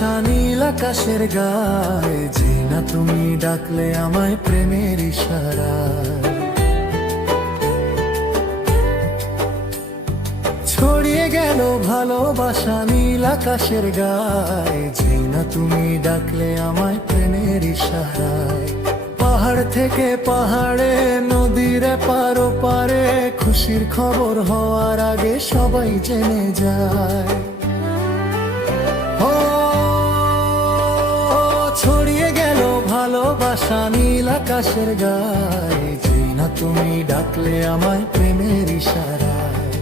বাসা নীল আকাশের গায়ে, যে না তুমি ডাকলে আমায় প্রেমের ইশারায়। ছড়িয়ে গেল ভালোবাসা নীল আকাশের গায়ে, যে না তুমি ডাকলে আমায় প্রেমের ইশারায়। পাহাড় থেকে পাহাড়ে, নদীর এপার ওপারে, খুশির খবর হওয়ার আগে সবাই জেনে যায়। ও ছড়িয়ে গেল ভালোবাসা নীল আকাশের গায়ে, যে না তুমি ডাকলে আমায় প্রেমের ইশারায়।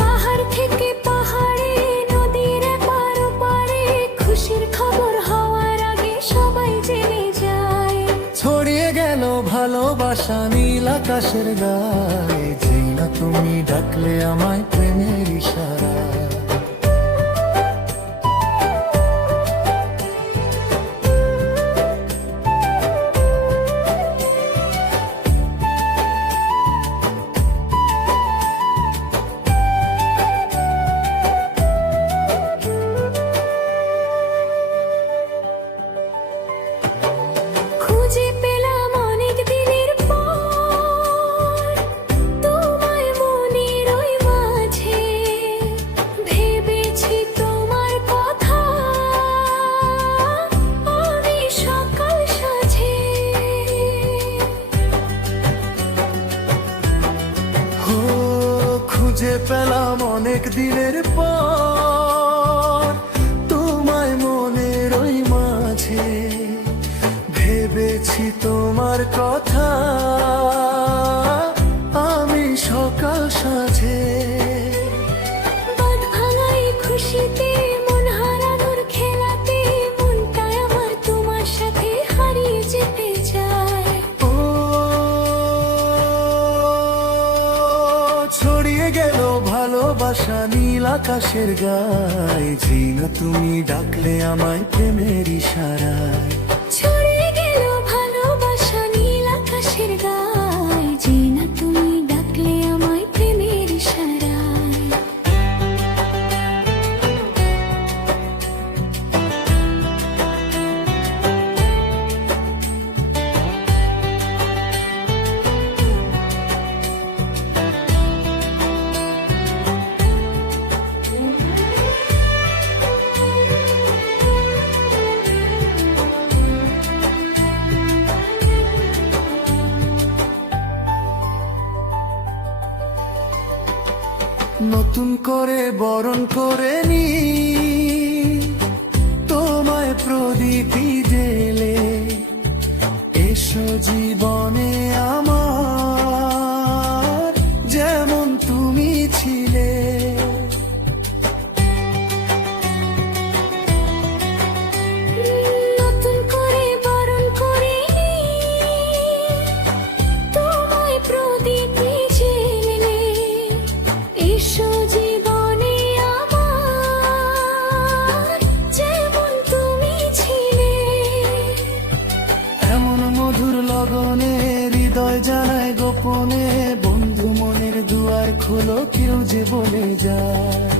পাহাড় থেকে পাহাড়ে, নদীর এপার ওপারে, খুশির খবর হওয়ার আগে সবাই জেনে যায়। ছড়িয়ে গেল ভালোবাসা নীল আকাশের গায়ে, যে না তুমি ডাকলে আমায় প্রেমের ইশারায়। খুঁজে পেলাম অনেক দিনের পর তোমায় মনের ওই মাঝে, ভেবেছি তোমার কথা আমি সকাল সাঁঝে। ও খুঁজে পেলাম অনেক দিনের পর তোমায় মনের ওই মাঝে, ভেবেছি তোমার কথা আমি সকাল সাঁঝে। বাঁধ ভাঙাই খুশিতে, মন হারানোর খেলাতে, মনটাই আমার তোমার সাথে হারিয়ে যেতে চায়। ও ছড়িয়ে গেল ভালোবাসা নীল আকাশের গায়ে, যে না তুমি ডাকলে আমায় প্রেমের ইশারায়। ছড়িয়ে গেল ভালোবাসা নীল আকাশের গায়ে, যে না তুমি ডাকলে আমায় প্রেমের ইশারায়। নতুন করে বরণ করে নি তোমায় প্রদীপী জেলে, এসো জীবনে আমার যেমন তুমি ছিলে। নতুন করে বরণ করে তোমায় প্রদীপে জ্বেলে, এসো জীবনে আমার যেমন তুমি ছিলে। এমন মধুর লগনে হৃদয় জানায় গোপনে, বন্ধু মনের দুয়ার খোলো, কেউ যে বলে যায়।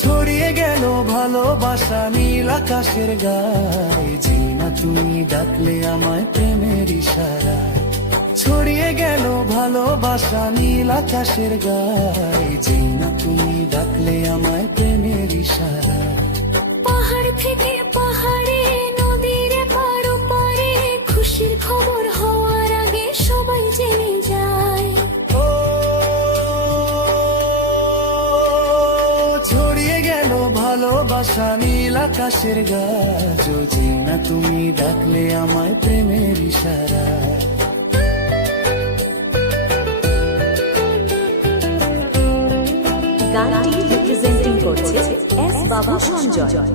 ছড়িয়ে গেল ভালোবাসা নীল আকাশের গায়ে, যে না তুমি ডাকলে আমায় প্রেমের ইশারায়। ছড়িয়ে গেল ভালোবাসা নীল আকাশের গায়ে, যে না তুমি ডাকলে আমায় প্রেমের ইশারায়। পাহাড় থেকে পাহাড়ে, নদীর এপার ওপারে, খুশির খবর হওয়ার আগে সবাই জেনে যায়। ও ছড়িয়ে গেল ভালোবাসা নীল আকাশের গায়ে, যে না তুমি ডাকলে আমায় প্রেমের ইশারায়। গানটি রিপ্রেজেন্টিং করছে এস বাবু সঞ্জয়।